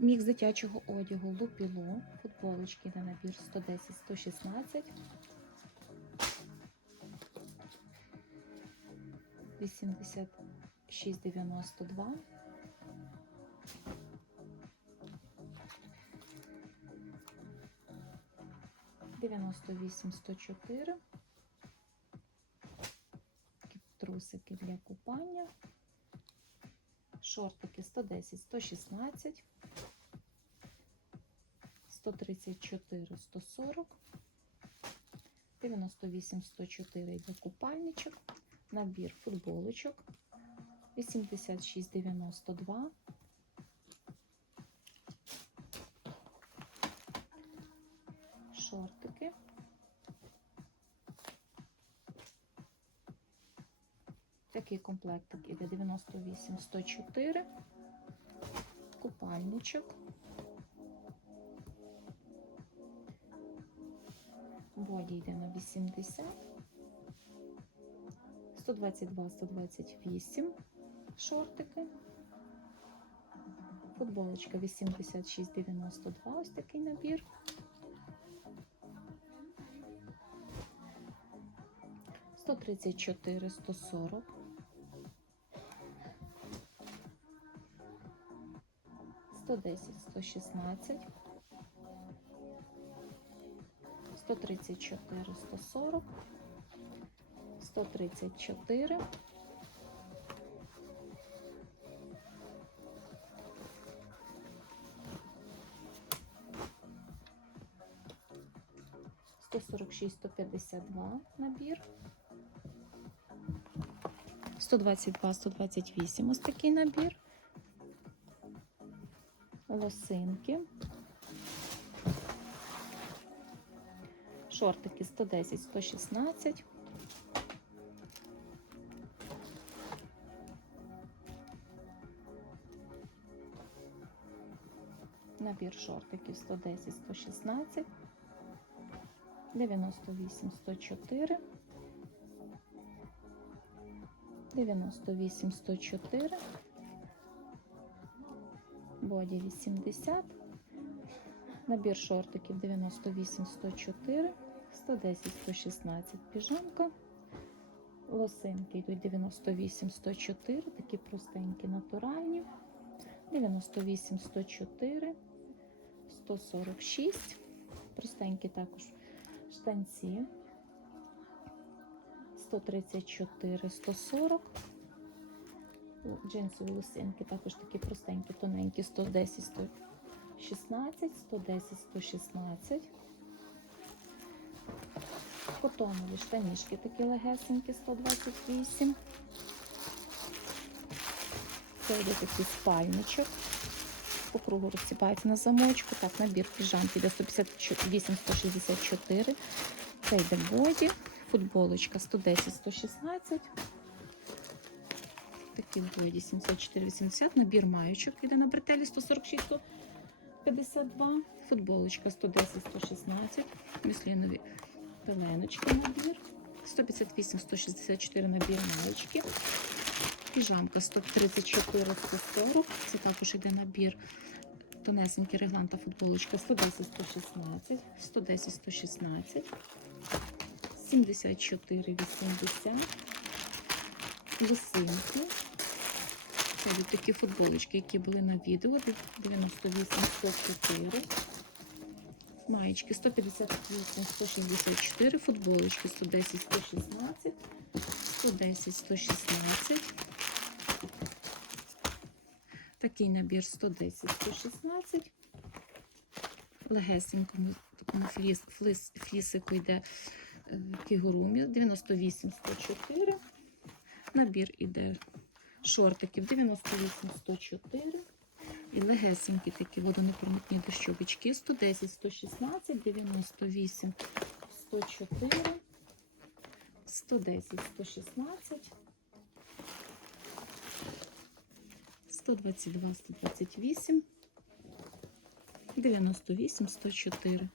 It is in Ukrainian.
Мікс дитячого одягу Лупіло. Футболочки на набір 110 116. 86,92. Дев'яносто вісім сто. Трусики для купання. Шортики 110, 116, 134, 140, 98, 104 йде купальничок, набір футболочок, 86, 92, шортики. Такий комплектик іде 98 104, купальничок, боді йде на 80, 122 128 шортики, футболочка 86 92, ось такий набір. Сто тридцять чотири, сто сорок. 110, 116, 134, 140, 134, 146, 152 набір. 122, 128 ось такий набір. Лосинки, шортики 110, 116. Набір шортиків 110, 116, 98, 104, 98, 104, боді 80, набір шортиків 98 104, 110 116 піжамка, лосинки йдуть 98 104, такі простенькі натуральні, 98 104, 146, простенькі також штанці, 134 140. Джинсові лосинки, також такі простенькі, тоненькі, 110, 116, 110, 116. Котонові штанішки такі легесенькі, 128. Це йде такий спальничок. По кругу розсипається на замочку. Так, набір піжамки йде 158, 164. Це йде боді, футболочка 110, 116 такі боді 74,80, набір маючок іде на бретелі 146, 152, футболочка 110, 116, мюслінові пеленочки набір, 158, 164 набір маючки, піжамка 134, 140, це також іде набір тонесенький реглан та футболочка 110, 116, 110, 116, 74, 80, лосинки. Це будуть такі футболочки, які були на відео. 98 104. Маєчки 158, 164, футболочки 110, 116, 110, 116. Такий набір 110, 116. Легесенькому такому фліс, фліс, флісику йде кігурумі 98, 104. Набір іде шортиків 98 104 і легесенькі такі водонепроникні дощовички. 110 116 98 104 110 116 122 128 98 104